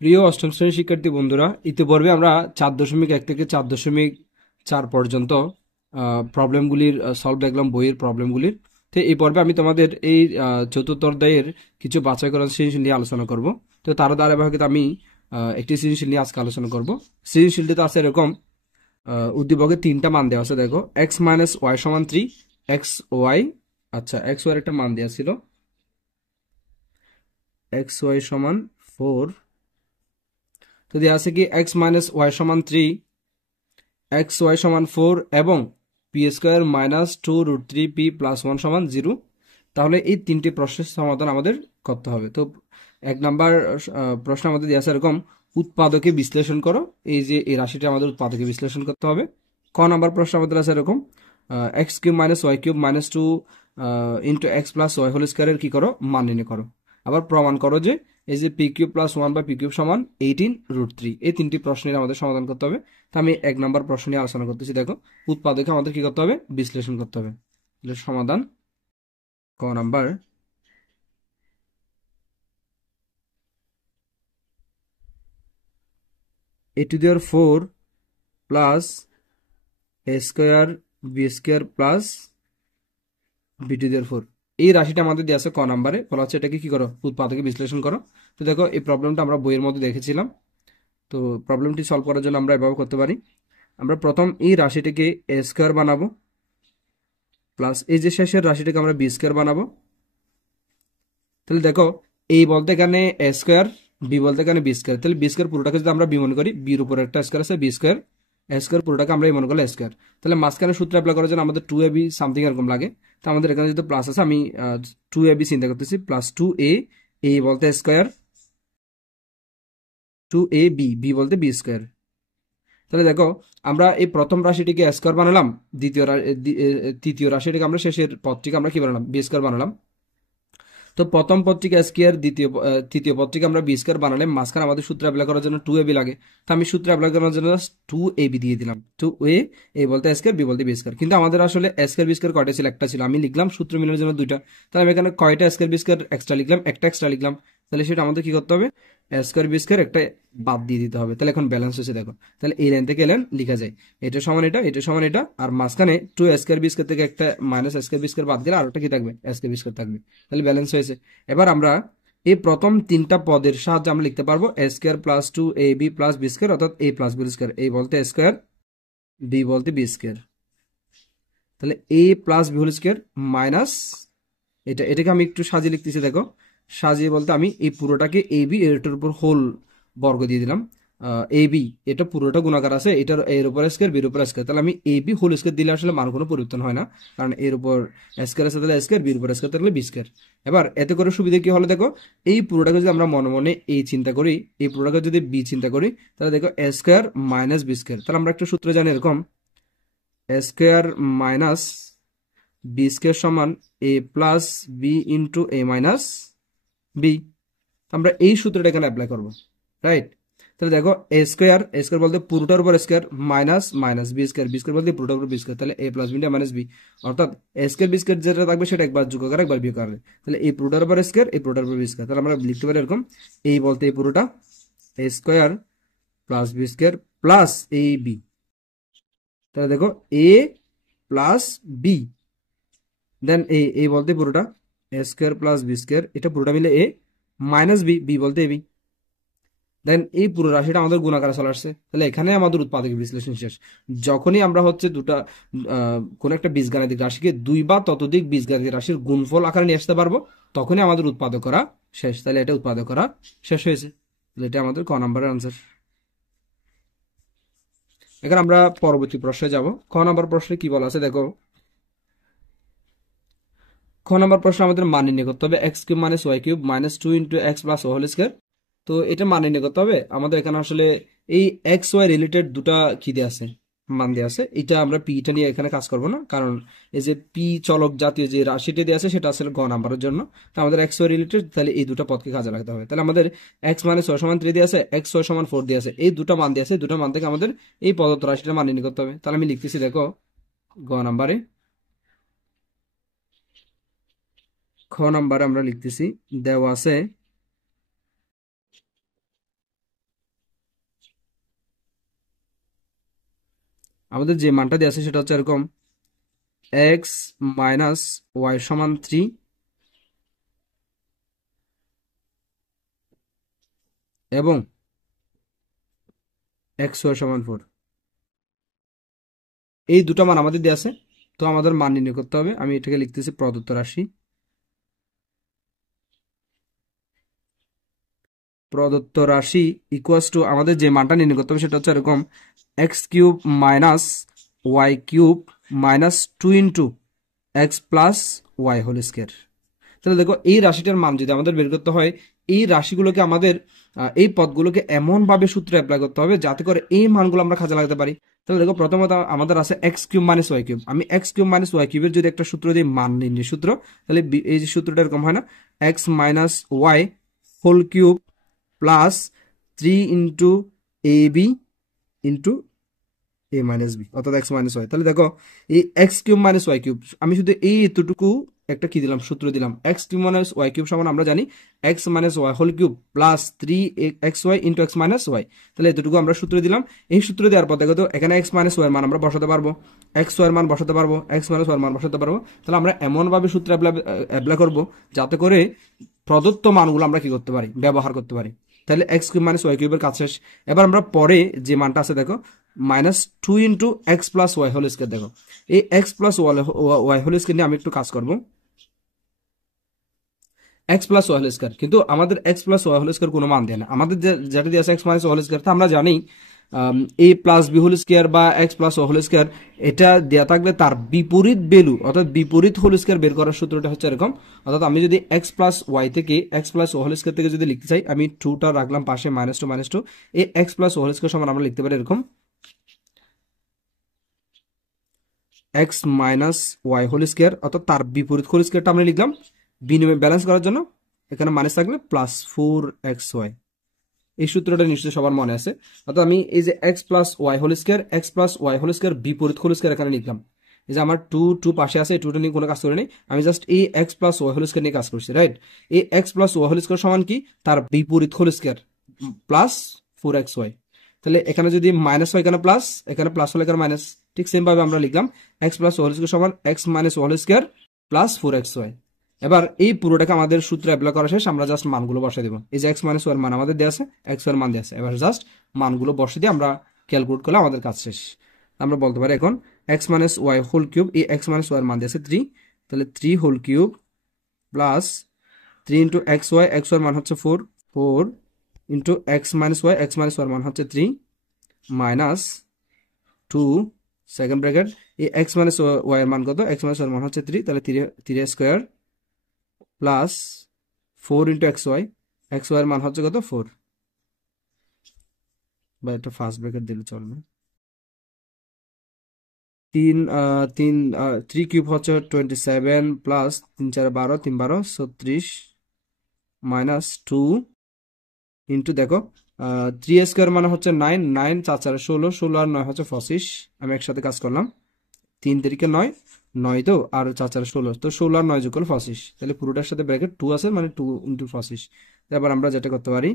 প্রিয় অষ্টম শ্রেণীর শিক্ষার্থী বন্ধুরা, ইতিপূর্বে আমরা 4.1 থেকে 4.4 পর্যন্ত প্রবলেমগুলির সলভ দেখলাম, বইয়ের প্রবলেমগুলির। তো এই পর্বে আমি তোমাদের এই চতুর্থ অধ্যায়ের কিছু বাছাই করা সৃজনশীল নিয়ে আলোচনা করব। তো তার ধারাবাহিকতা আমি একটি সৃজনশীল নিয়ে আজকে আলোচনা করব। সৃজনশীলটা আছে এরকম, উদ্দীপকে 3টা মান দেওয়া আছে। দেখো, এক্স মাইনাস ওয়াই সমান 3, এক্স ওয়াই, আচ্ছা এক্স ওয়াই একটা মান দেওয়া ছিল, এক্স ওয়াই সমান 4। তো দেওয়া আছে কি এক্স মাইনাস ওয়াই সমান 3, এক্স ওয়াই সমান 4 এবং P square minus 2√3 P plus 1 সমান 0। তাহলে এই তিনটি প্রশ্নের সমাধান আমাদের করতে হবে। তো 1 নাম্বার প্রশ্ন আমাদের দেওয়া আছে এরকম, উৎপাদকে বিশ্লেষণ করো। এই যে এই রাশিটা আমাদের উৎপাদকে বিশ্লেষণ করতে হবে। ক নাম্বার প্রশ্ন আমাদের আছে এরকম, x cube minus y cube minus 2 into x plus y whole স্কোয়ারের কি করো, মান নির্ণয় করো। আবার প্রমাণ করো যে এই যে পি কিউব প্লাস 1/পি কিউব সমান 18√3। এই তিনটি প্রশ্নের আমাদের সমাধান করতে হবে। তো আমি 1 নাম্বার প্রশ্ন নিয়ে আলোচনা করতেছি। দেখো, উৎপাদকে আমাদের কি করতে হবে, বিশ্লেষণ করতে হবে। সমাধান ক number, a⁴ plus a square b square plus b⁴। এই রাশিটা আমাদের দেওয়া আছে ক নাম্বারে, বলা হচ্ছে এটাকে কি করো, উৎপাদকে বিশ্লেষণ করো। তো দেখো, এই প্রবলেমটা আমরা বইয়ের মধ্যে দেখেছিলাম। তো প্রবলেমটি সলভ করার জন্য আমরা এভাবে করতে পারি। আমরা প্রথম এই রাশিটিকে এ স্কোয়ার বানাবো, প্লাস এই যে শেষের রাশিটাকে আমরা বি স্কোয়ার বানাবো। তাহলে দেখো, এই বলতে এখানে এ স্কোয়ার, বি বলতে এখানে বি স্কোয়ার। তাহলে বি স্কোয়ার পুরোটাকে যদি আমরা বি মনে করি, বির উপরে একটা স্কোয়ার আছে বি স্কোয়ার, এ স্কোয়ার পুরোটাকে আমরা মনে করলে স্কোয়ার। তাহলে মাঝখানে সূত্র অ্যাপ্লাই করার জন্য আমাদের 2ab সামথিং এরকম লাগে। তো আমাদের এখানে যদি প্লাস আছে, আমি 2ab চিন্তা করতেছি, প্লাস 2a, এ বলতে স্কোয়ার, 2ab, বি বলতে বি স্কোয়ার। তাহলে দেখো, আমরা এই প্রথম রাশিটিকে স্কোয়ার বানালাম, তৃতীয় রাশিটিকে আমরা শেষের পদটিকে আমরা কি বানালাম, বি স্কোয়ার বানালাম। তো প্রথম পদটিকে স্কোয়ার, তৃতীয় পদটিকে আমরা বি স্কোয়ার বানালে মাঝখানে আমাদের সূত্র অ্যাপ্লাই করার জন্য 2ab লাগে। তো আমি সূত্র অ্যাপ্লাই করার জন্য 2ab দিয়ে দিলাম। 2a, এ বলতে স্কোয়ার, বি বলতে বি স্কোয়ার। কিন্তু আমাদের আসলে স্কোয়ার বি স্কোয়ার কয়টা ছিল, একটা ছিল। আমি লিখলাম সূত্র মিলানোর জন্য 2টা। তাহলে আমি এখানে কয়টা স্কোয়ার বি স্কোয়ার এক্সট্রা লিখলাম, একটা এক্সট্রা লিখলাম। তাহলে সেটা আমাদের কি করতে হবে, স্কোয়ার বি স্কোয়ার একটা বাদ দিয়ে দিতে হবে। তাহলে এখন ব্যালেন্স হয়েছে। দেখো, তাহলে এই লাইন থেকে লাইন লিখা যায়, এটা সমান এটা, এটা সমান এটা, আর মাঝখানে 2 স্কোয়ার বি স্কোয়ার থেকে একটা মাইনাস স্কোয়ার বি স্কোয়ার বাদ দিলে আর একটা কি থাকবে, স্কোয়ার বি স্কোয়ার থাকবে। তাহলে ব্যালেন্স হয়েছে। এবার আমরা এই প্রথম 3টা পদের সাহায্যে আমরা লিখতে পারবো a square plus 2ab plus b square, অর্থাৎ a plus b square. A বলতে স্কোয়ার, বি বলতে বি স্কোয়ার। তাহলে a plus b whole square minus এটাকে আমি একটু সাজিয়ে লিখতেছি। দেখো, সাজিয়ে বলতে আমি এই পুরোটাকে এ বি, এটার উপর হোল বর্গ দিয়ে দিলাম। এ বি, এটা পুরোটা গুণাকার আছে, এটার এর উপর স্কোয়ার, বির উপর স্কোয়ার। তাহলে আমি এ বি হোল স্কোয়ার দিলে আসলে মান কোনো পরিবর্তন হয় না, কারণ এর উপর স্কোয়ার আছে, তাহলে স্কোয়ার, বির উপর স্কোয়ার থাকলে বি স্কোয়ার। এবার এতে করে সুবিধা কি হলো, দেখো, এই পুরোটাকে যদি আমরা মনে মনে এই চিন্তা করি, এই পুরোটাকে যদি বি চিন্তা করি, তাহলে দেখো এ স্কোয়ার মাইনাস বি স্কোয়ার। তাহলে আমরা একটা সূত্র জানি এরকম, এ স্কোয়ার মাইনাস বি স্কোয়ার সমান এ plus B into a minus B. আমরা এই সূত্রটা এখানে অ্যাপ্লাই করবো, রাইট। তাহলে দেখো, এ স্কোয়ার বলতে পুরোটার উপর square, minus minus b square, b square বলতে পুরোটার উপর বি স্কোয়ার। তাহলে a plus b minus b, অর্থাৎ এ স্কোয়ার বি স্কোয়ার যেটা থাকবে সেটা একবার যোগ আকারে একবার বিয়োগ আকারে। তাহলে এই পুরোটার উপর স্কোয়ার, এই পুরোটার উপর বি স্কোয়ার। তাহলে আমরা লিখতে পারি এরকম, এই বলতে এই পুরোটা a square plus b square plus a b. তাহলে দেখো, a plus b, then a বলতে পুরোটা a square plus b square, এটা পুরোটা মিলে এ মাইনাস বি, বি বলতে এ বি। দেন এই পুরো রাশিটা আমাদের গুণাকারে চলে আসছে। তাহলে এখানে আমাদের উৎপাদক বিশ্লেষণ শেষ। যখনই আমরা হচ্ছে কোন একটা বীজগাণিতিক রাশিকে 2 বা ততোধিক বীজগাণিতিক রাশির গুণফল আকারে নিয়ে আসতে পারবো, তখনই আমাদের উৎপাদক করা শেষ। তাহলে এটা উৎপাদক করা শেষ হয়েছে। তাহলে এটা আমাদের ক নাম্বারের আনসার। এখন আমরা পরবর্তী প্রশ্নে যাব। ক নাম্বার প্রশ্নে কি বলা আছে, দেখো, খ নাম্বার প্রশ্ন আমাদের মান নির্ণয় করতে হবে, x cube minus y cube minus 2 into x plus y whole square. তো এটা মান নির্ণয় করতে হবে আমাদের। এখানে আসলে এই এক্স ওয়াই রিলেটেড দুটা কি দিয়ে আছে, মান দিয়ে আছে। এটা আমরা পিটা নিয়ে এখানে কাজ করব না, কারণ এই যে পি চলক জাতীয় যে রাশিটি দিয়ে আছে সেটা আসলে গ নাম্বারের জন্য। তো আমাদের এক্স ওয়াই রিলেটেড, তাহলে এই দুটা পদকে কাজে লাগাতে হবে। তাহলে আমাদের এক্স মাইনাস ওয়াই সমান 3 দিয়ে আছে, এক্স ওয়াই সমান 4 দিয়ে আছে, এই দুটা মান দিয়ে আছে। দুটা মান থেকে আমাদের এই প্রদত্ত রাশিটার মান নির্ণয় করতে হবে। তাহলে আমি লিখতেছি, দেখো, গ নাম্বারে, খ নাম্বারে আমরা লিখতেছি, দেওয়া আছে আমাদের যে মানটা দেওয়া আছে সেটা হচ্ছে এরকম এক্স মাইনাস ওয়াই সমান 3 এবং এক্স ওয়াই সমান 4। এই দুটো মান আমাদের দেওয়া আছে, তো আমাদের মান নির্ণয় করতে হবে। আমি এটাকে লিখতেছি প্রদত্ত রাশি। প্রদত্ত রাশি ইকুয়ালস টু আমাদের যে মানটা নির্ণয় করতে হবে সেটা হচ্ছে এরকম x cube minus y cube minus 2 into x plus y whole square. তাহলে দেখো এই রাশিটার মান যদি আমাদের বের করতে হয়, এই রাশিগুলোকে আমাদের এই পদগুলোকে এমনভাবে সূত্র অ্যাপ্লাই করতে হবে যাতে করে এই মানগুলো আমরা কাজে লাগাতে পারি। তাহলে দেখো প্রথমত আমাদের আছে x cube minus y cube. আমি এক্স কিউব মাইনাস ওয়াই কিউবের যদি একটা সূত্র দিই, মান নির্ণয় সূত্র, তাহলে এই যে সূত্রটা এরকম হয় না, x minus y whole cube plus 3 into a b into a minus b, অর্থাৎ এক্স মাইনাস ওয়াই। তাহলে দেখো এই x cube minus y cube, আমি শুধু এই এতটুকু একটা কি দিলাম, সূত্র দিলাম। X cube minus y cube সমান আমরা জানি x minus y whole cube plus 3 x y into x minus y. তাহলে এতটুকু আমরা সূত্র দিলাম। এই সূত্র দেওয়ার পর দেখো তো এখানে এক্স মাইনাস ওয়াই মান আমরা বসাতে পারবো, এক্স ওয়াই মান বসাতে পারবো, এক্স মাইনাস ওয়াই মান বসাতে পারবো। তাহলে আমরা এমনভাবে সূত্র অ্যাপ্লাই করবো যাতে করে প্রদত্ত মানগুলো আমরা কি করতে পারি, ব্যবহার করতে পারি। তাহলে এক্স কিউব মাইনাস ওয়াই কিউবের কাজ শেষ। এবার আমরা পরে যে মানটা আছে দেখো minus 2 into x plus y whole square. দেখো এই x plus y whole square নিয়ে আমি একটু কাজ করবো। X plus y whole square, কিন্তু আমাদের x plus y whole square কোনো মান দেয় না। আমাদের যেটা দিয়ে আছে x minus y whole square, তা আমরা জানি a plus b whole square বা x plus y whole square এটা দেওয়া থাকলে তার বিপরীত ভ্যালু অর্থাৎ বিপরীত হোল স্কোয়ার বের করার সূত্রটা হচ্ছে এরকম। অর্থাৎ আমি যদি এক্স প্লাস ওয়াই থেকে x plus y whole square থেকে যদি লিখতে চাই, আমি 2টা রাখলাম পাশে, -2 এই x plus y whole square সমান আমরা লিখতে পারি এরকম x minus y whole square, অর্থাৎ তার বিপরীত হোল স্কোয়ারটা আমরা লিখলাম। বিনিময় ব্যালেন্স করার জন্য এখানে মাইনাস থাকলে প্লাস 4xy। এই সূত্রটা নিশ্চয়ই সবার মনে আছে। অর্থাৎ আমি এই যে x plus y whole square, x plus y whole square বিপরীত হোল স্কোয়ার এখানে লিখলাম। এই যে আমার 2 পাশে আছে, এই 2টা নিয়ে কোনো কাজ করে নেই, আমি জাস্ট এই x plus y whole square নিয়ে কাজ করছি, রাইট। এই x plus y whole square সমান কি, তার বিপরীত হোল স্কোয়ার প্লাস 4xy। তাহলে এখানে যদি মাইনাস হয় এখানে প্লাস, এখানে প্লাস হলে এখানে মাইনাস, ঠিক সেম ভাবে আমরা লিখলাম x plus y whole square সমান x minus y whole square plus 4xy। এবার এই পুরোটাকে আমাদের সূত্র অ্যাপ্লাই করা শেষ, আমরা জাস্ট মানগুলো বসে দেবো। এই যে এক্স মাইনাস ওয়ার মান আমাদের দেওয়া আছে, এক্স ওয়ার মান দেওয়া আছে, এবার জাস্ট মানগুলো বসে দিয়ে আমরা ক্যালকুলেট করলে আমাদের কাজ শেষ। আমরা বলতে পারি এখন x minus y whole cube, এই এক্স মাইনাস ওয়ার মান দেওয়া আছে 3, তাহলে 3 whole cube plus 3 into x ওয়ার মান হচ্ছে 4 ইন্টু এক্স মাইনাস ওয়ার মান হচ্ছে 3 মাইনাস 2 সেকেন্ড ব্র্যাকেট এই এক্স মাইনাস ওয়াই এর মান কত, এক্স মাইনাস ওয়ার মান হচ্ছে 3, তাহলে 3 square plus 4 into x y এর মান হচ্ছে কত 4, বা একটা ফার্স্ট ব্র্যাকেট দিলে চলবে। 3 কিউব হচ্ছে 27 প্লাস 3 4 12, 3 12 36 মাইনাস 2 ইন্টু দেখো 3 স্কোয়ার মানে হচ্ছে 9, 9 4 4 16, 16 আর 9 হচ্ছে 25। আমি একসাথে কাজ করলাম, 3 তারিখে 9, 9 তো আর 4 4 16, তো 16 আর 9 যোগ করলে 25, তাহলে পুরোটার সাথে ব্র্যাকেট 2 আছে, মানে 2 ইন্টু 25। এবার আমরা যেটা করতে পারি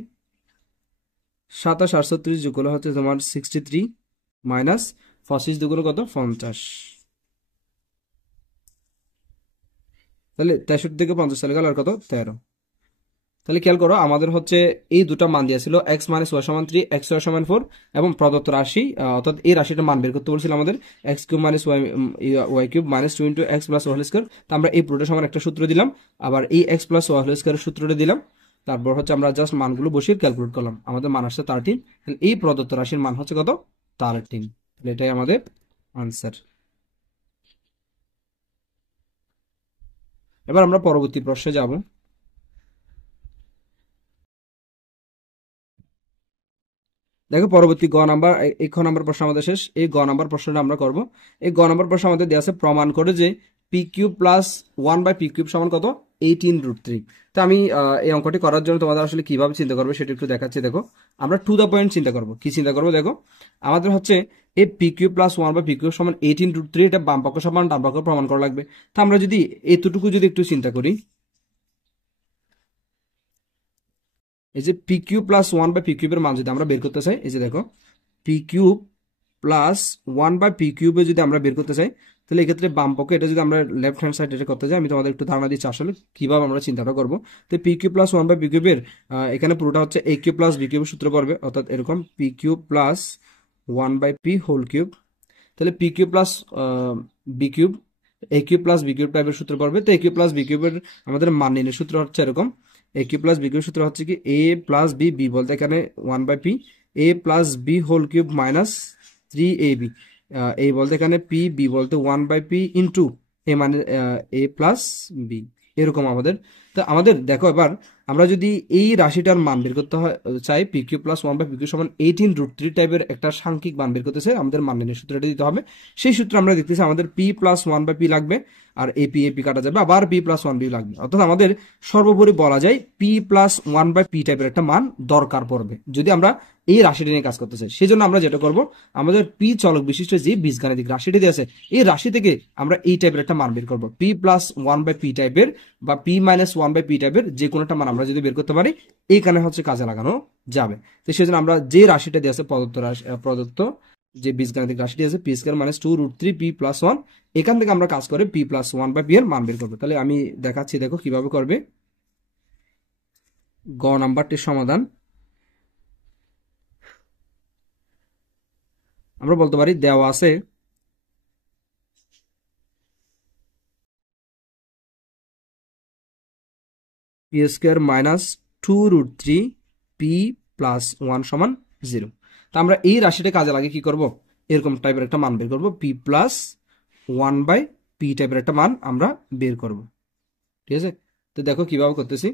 27 আর 38 যোগ করলে হচ্ছে তোমার 63 মাইনাস 25 যোগ করলে কত 50, তাহলে 63 থেকে 50 চলে গেল আর কত 13। তাহলে খেয়াল করো আমাদের হচ্ছে এই দুটো মান দিয়েছিল এক্স মাইনাস ওয়াই সমান 3, এক্স ওয়াই সমান 4 এবং প্রদত্ত রাশি অর্থাৎ এই রাশিটার মান বের করতে বলছিল আমাদের x cube minus y cube minus 2 into x plus y whole square. তো আমরা এই পুরোটা সমান একটা সূত্র দিলাম, আবার এই এক্স প্লাস ওয়াই হোল স্কোয়ারের সূত্রটা দিলাম, তারপর হচ্ছে আমরা জাস্ট মানগুলো বসিয়ে ক্যালকুলেট করলাম, আমাদের মান আসছে 13। তাহলে এই প্রদত্ত রাশির মান হচ্ছে কত 13, তাহলে এটাই আমাদের আনসার। এবার আমরা পরবর্তী প্রশ্নে যাব। দেখো পরবর্তী গ নাম্বার, এই খ নাম্বার প্রশ্ন আমাদের শেষ, এই গ নাম্বার প্রশ্নটা আমরা করব। এই গ নাম্বার প্রশ্ন আমাদের দেওয়া আছে প্রমাণ করে যে পি কিউব প্লাস 1/পি কিউব সমান কত 18√3। তো আমি এই অঙ্কটি করার জন্য তোমাদের আসলে কিভাবে চিন্তা করবে সেটা একটু দেখাচ্ছি। দেখো আমরা টু দ্য পয়েন্ট চিন্তা করব। কি চিন্তা করবো দেখো, আমাদের হচ্ছে এই পি কিউব প্লাস 1/পি কিউব সমান 18√3, এটা বাম পক্ষ সমান ডান পক্ষ প্রমাণ করা লাগবে। তো আমরা যদি এতটুকু যদি একটু চিন্তা করি, এই যে পি কিউব প্লাস 1/পি কিউবের মান যদি আমরা বের করতে চাই, এই যে দেখো পি কিউব প্লাস 1/p³ যদি আমরা বের করতে চাই, তাহলে এক্ষেত্রে বাম পক্ষে এটা যদি আমরা লেফট হ্যান্ড সাইড এটা করতে চাই, আমি তোমাদের একটু ধারণা দিচ্ছি আসলে কিভাবে আমরা চিন্তাটা করবো। তো pq প্লাস 1/p³ এখানে পুরোটা হচ্ছে aq প্লাস b³ সূত্র পড়বে, অর্থাৎ এরকম pq প্লাস 1/p^3। তাহলে pq plus b³ aq plus b³ টাইপের সূত্র পড়বে। তো aq প্লাস b³ এর আমাদের মান নির্ণয়ের সূত্র হচ্ছে এরকম, aq প্লাস b³ সূত্র হচ্ছে কি a প্লাস b, b বলতে এখানে 1/p, a plus b³ minus 3ab, a বলতে এখানে p, b বলতে 1/p ইন্টু a মানে a প্লাস b, এরকম আমাদের। তো আমাদের দেখো এবার আমরা যদি এই রাশিটার মান বের করতে হয় চাই, pq প্লাস 1/pq সমান 18√3 টাইপের একটা সাংখ্যিক মান বের করতে চাই, আমাদের মান নির্ণয়ের সূত্রটা দিতে হবে। সেই সূত্র আমরা দেখতেছি আমাদের p প্লাস 1/p লাগবে, আর ap কাটা যাবে, আবার p প্লাস 1b লাগবে, অর্থাৎ আমাদের সর্বোপরি বলা যায় p প্লাস 1/p টাইপের একটা মান দরকার পড়বে যদি আমরা এই রাশিটি নিয়ে কাজ করতে চাই। সেই জন্য আমরা যেটা করব, আমাদের p চলক বিশিষ্ট যে বীজগাণিতিক রাশিটি দিয়ে আছে, এই রাশি থেকে আমরা এই টাইপের একটা মান বের করব, p প্লাস 1/p টাইপের বা p মাইনাস 1/p টাইপের যে কোনো একটা মান আমরা যদি বের করতে পারি, এইখানে হচ্ছে কাজে লাগানো যাবে। তো সেই জন্য আমরা যে রাশিটা দিয়ে আছে প্রদত্ত যে বীজগাণিতিক রাশিটি আছে p² মাইনাস 2√3p প্লাস 1, এখান থেকে আমরা কাজ করে p প্লাস 1/p এর মান বের করবো। তাহলে আমি দেখাচ্ছি, দেখো কিভাবে করবে। গ নাম্বারটির সমাধান আমরা বলতে পারি, দেওয়া আছে p² মাইনাস 2√3p প্লাস 1 সমান 0। তো আমরা এই রাশিটা কাজে লাগে কি করব, এরকম টাইপের একটা মান বের করব, p প্লাস 1/p টাইপের একটা মান আমরা বের করব। ঠিক আছে, তো দেখো কিভাবে করতেছি।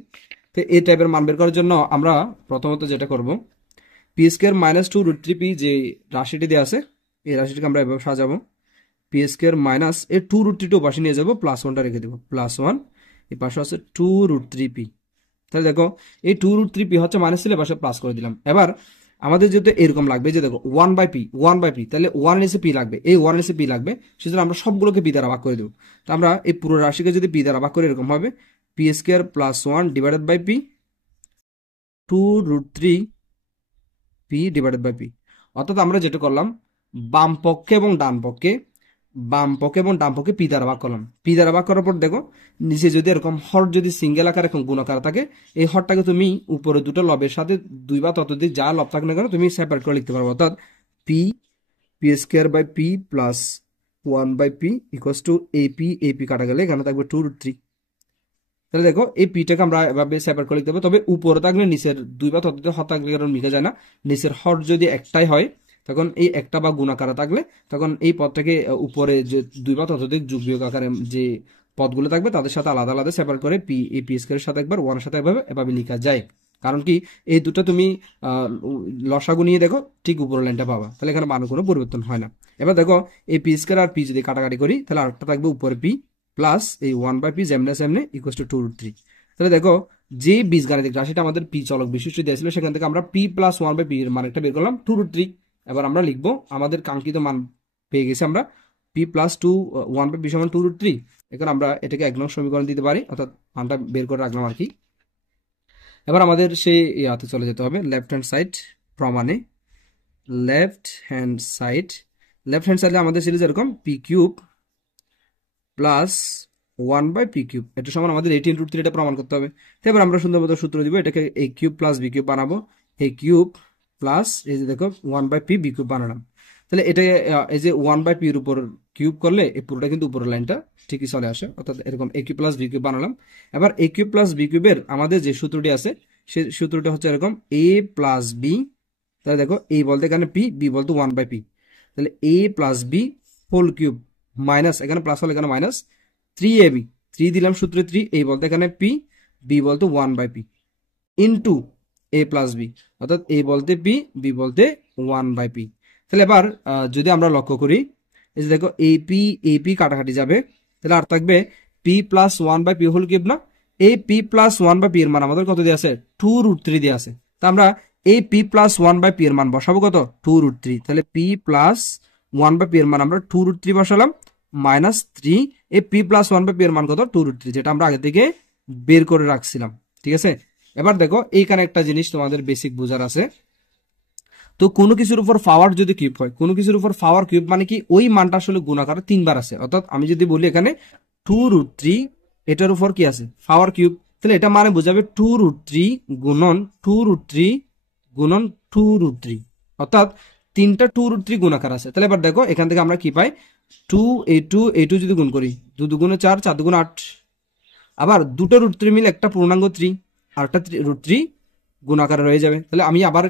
তো এই টাইপের মান বের করার জন্য আমরা প্রথমত যেটা করব, p² মাইনাস 2√3p যে রাশিটি দেওয়া আছে, এই রাশিটিকে আমরা এভাবে সাজাবো, p² মাইনাস এই 2√3 পাশে নিয়ে যাবো, প্লাস 1টা রেখে দেবো, প্লাস 1, এই পাশে আছে 2√3p। তাহলে দেখো এই 2√3p হচ্ছে মাইনাস ছিল, পাশে প্লাস করে দিলাম। এবার আমাদের যেহেতু এরকম লাগবে যে দেখো 1/p, তাহলে 1 এসে p লাগবে, এই 1 এসে p লাগবে, সেজন্য আমরা সবগুলোকে p দ্বারা ভাগ করে দেবো। তো আমরা এই পুরো রাশিকে যদি p দ্বারা ভাগ করি, এরকম হবে p² plus 1 divided by p, 2√3p divided by p। অর্থাৎ আমরা যেটা করলাম, বাম পক্ষে এবং ডান পক্ষে পি দ্বারা ভাগ করলাম। পি দ্বারা ভাগ করার পর দেখো নিচে যদি এরকম হর যদি সিঙ্গেল আকার এবং গুণ আকার থাকে, এই হরটাকে তুমি উপরে দুটো লবের সাথে 2 বা ততোধিক যা লব থাকে না কেন তুমি সেপারেট করে লিখতে পারবো, অর্থাৎ p² by p plus 1/p equals to ap কাটা গেলে এখানে থাকবে 2√3। তাহলে দেখো এই পিটাকে আমরা এভাবে সেপারেট করে লিখতে হবে, তবে উপরে থাকলে নিচের 2 বা ততোধিক হর থাকলে কারণ মিশে যায় না, নিচের হর যদি একটাই হয় তখন এই একটা বা গুণাকারে থাকলে তখন এই পদটাকে উপরে যে 2 বা ততোধিক যোগ বিয়োগ আকারে যে পদগুলো থাকবে তাদের সাথে আলাদা আলাদা সেপারেট করে p² এর সাথে একবার 1 এর সাথে এভাবে লেখা যায়। কারণ কি এই দুটো তুমি লসাগু নিয়ে দেখো ঠিক উপরের লাইনটা পাবা, তাহলে এখানে মান কোনো পরিবর্তন হয় না। এবার দেখো এই p² আর p যদি কাটাকাটি করি, তাহলে আরেকটা থাকবে উপরে p প্লাস এই 1/p যেমনে ইকুয়ালস টু 2√3। তাহলে দেখো যে বীজগাণিতিক রাশিটা আমাদের p চলক বিশিষ্ট দিয়েছিল, সেখান থেকে আমরা p প্লাস 1/p এর মান একটা বের করলাম 2√3। এবার আমরা লিখবো আমাদের কাঙ্ক্ষিত মান পেয়ে গেছি আমরা, p প্লাস 1/p সমান 2√3। এখন আমরা এটাকে 1 নং সমীকরণ দিতে পারি, অর্থাৎ মানটা বের করে রাখলাম আর কি। এবার আমাদের সেই ইয়াতে চলে যেতে হবে, লেফট হ্যান্ড সাইড প্রমাণে। লেফট হ্যান্ড সাইডে আমাদের সিরিজ এরকম p³ প্লাস 1/p³ এটা সমান আমাদের 18√3 এটা প্রমাণ করতে হবে। এবার আমরা সুন্দর মতো সূত্র দিব, এটাকে a³ প্লাস b³ বানাবো, a³ প্লাস এই যে দেখো 1/p b³ বানালাম। তাহলে এটা এই যে 1/p এর উপর কিউব করলে এই পুরোটা কিন্তু উপরের লাইনটা ঠিকই চলে আসে, অর্থাৎ এরকম a³ প্লাস b³ বানালাম। এবার a³ প্লাস b³ এর আমাদের যে সূত্রটি আছে সেই সূত্রটা হচ্ছে এরকম a প্লাস b, তাহলে দেখো a বলতে এখানে p, b বলতে 1/p, তাহলে a plus b whole cube minus এখানে প্লাস হলে এখানে মাইনাস 3ab, 3 দিলাম সূত্রে 3, a বলতে এখানে p, b বলতে 1/p into a plus b, অর্থাৎ a বলতে p, b বলতে 1/p। তাহলে এবার যদি আমরা লক্ষ্য করি, এই যে দেখো ap কাটাকাটি যাবে, তাহলে আর থাকবে p plus 1/p whole cube না, এই p প্লাস 1/p এর মান আমাদের কত দিয়ে আছে 2√3 দিয়ে আছে। তা আমরা এই p প্লাস 1/p এর মান বসাবো কত 2√3, তাহলে p প্লাস 1/p এর মান আমরা 2√3 বসালাম মাইনাস 3, এই p প্লাস 1/p এর মান কত 2√3, যেটা আমরা আগে থেকে বের করে রাখছিলাম। ঠিক আছে, এবার দেখো এইখানে একটা জিনিস তোমাদের বেসিক বোঝার আছে, তো কোনো কিছুর উপর পাওয়ার যদি কিউব হয়, কোনো কিছুর উপর পাওয়ার কিউব মানে কি ওই মানটা আসলে গুণাকার 3বার আছে। অর্থাৎ আমি যদি বলি এখানে 2√3 এটার উপর কি আছে পাওয়ার কিউব, তাহলে এটা মানে বোঝাবে 2√3 গুণন 2√3 গুণন 2√3, অর্থাৎ 3টা 2√3 গুণাকার আছে। তাহলে এবার দেখো এখান থেকে আমরা কি পাই 2 এই টু যদি গুণ করি 2 দুগুণে 4 4 দুগুণে 8, আবার দুটো √3 মিলে একটা পূর্ণাঙ্গ 3 আর একটা √3 গুণাকারে রয়ে যাবে। তাহলে আমি আবার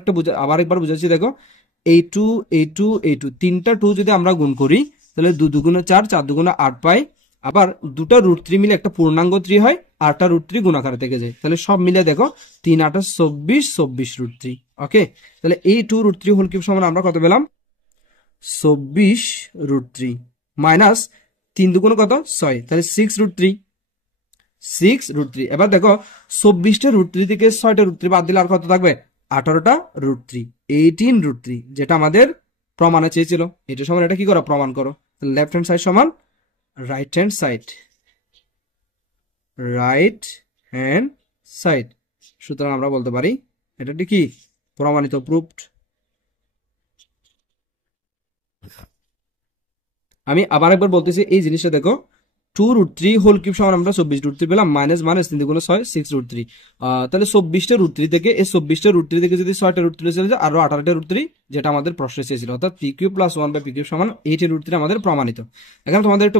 একবার বুঝাচ্ছি, দেখো এই টু 3টা 2 যদি আমরা গুণ করি তাহলে 2 দুগুণে 4 4 দুগুণে 8 পাই, আবার দুটো √3 মিলে একটা পূর্ণাঙ্গ 3 হয় আর একটা √3 গুণাকারে থেকে যায়। তাহলে সব মিলে দেখো 3 8 24 24 √3। ওকে, তাহলে এই 2√3 হোল কিউব সমান আমরা কত পেলাম 24 √3 মাইনাস 3 দুগুণে কত 6, তাহলে 6 √3। এবার দেখো 24টা √3 থেকে 6টা √3 বাদ দিলে আর কত থাকবে 18টা √3, 18 √3, যেটা আমাদের প্রমাণে চেয়েছিল। এটা সমান এটা কি করো প্রমাণ করো। লেফট হ্যান্ড সাইড সমান right hand side, right hand side. সুতরাং আমরা বলতে পারি এটা কি প্রমাণিত, প্রুফড। আমি আবার একবার বলতেছি এই জিনিসটা দেখো 2√3 হোল কিউব সমান আমরা 24 √3 পেলাম, মাইনাস মাইনাস 3 দুগুণে 6 6 √3। তাহলে 24টা √3 থেকে এই 24টা √3 থেকে যদি 6টা √3 চলে যায় আরো 18টা √3, যেটা আমাদের প্রশ্নে চেয়েছিল, অর্থাৎ p cube plus 1/p cube সমান 18 √3 আমাদের প্রমাণিত। এখন তোমাদের একটু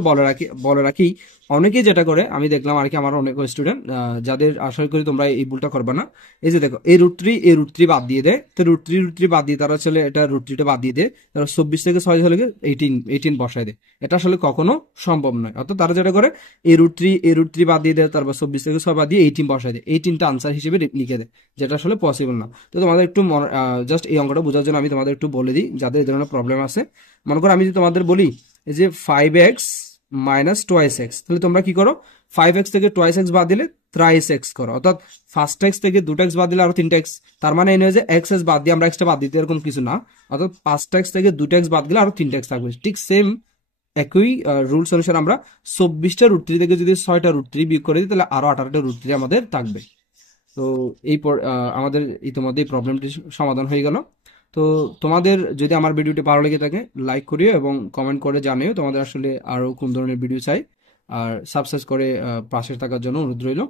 বলে রাখি অনেকেই যেটা করে আমি দেখলাম আর কি, আমার অনেক স্টুডেন্ট যাদের আশা করি তোমরা এই ভুলটা করবে না। এই যে দেখো এই √3 বাদ দিয়ে দেয়, তো √3 বাদ দিয়ে তারা আসলে এটা √3টা বাদ দিয়ে দেয়, তারা 24 থেকে 6 হলে 18 বসায় দেয়। এটা আসলে কখনো সম্ভব নয়। অর্থাৎ তারা যেটা করে এই √3 বাদ দিয়ে দেয়, তারপর 24 থেকে 6 বাদ দিয়ে 18 বসায় দেয়, 18টা আনসার হিসেবে লিখে দেয়, যেটা আসলে পসিবল না। তো তোমাদের একটু জাস্ট এই অঙ্কটা বোঝার জন্য আমি তোমাদের একটু বলে দিই যাদের এই ধরনের প্রবলেম আছে। মনে করো আমি যদি তোমাদের বলি এই যে 5x মাইনাস 2x, তাহলে তোমরা কি করো 5x থেকে 2x বাদ দিলে 3x করো, অর্থাৎ ফার্স্ট x থেকে 2x বাদ দিলে আরো 3x। তার মানে এই নয় যে x বাদ দিয়ে আমরা x টা বাদ দিতে এরকম কিছু না, অর্থাৎ 5x থেকে 2x বাদ দিলে আরো 3x থাকবে। ঠিক সেম একই রুলস অনুসারে আমরা 24টা √3 থেকে যদি 6টা √3 বিয়োগ করে দিই তাহলে আরো 18টা √3 আমাদের থাকবে। তো আমাদের ইতিমধ্যে এই প্রবলেমটি সমাধান হয়ে গেল। তো তোমাদের যদি আমার ভিডিওটি ভালো লেগে থাকে লাইক করিও এবং কমেন্ট করে জানিও তোমাদের আসলে আরো কোন ধরনের ভিডিও চাই, আর সাবস্ক্রাইব করে পাশে থাকার জন্য অনুরোধ রইল।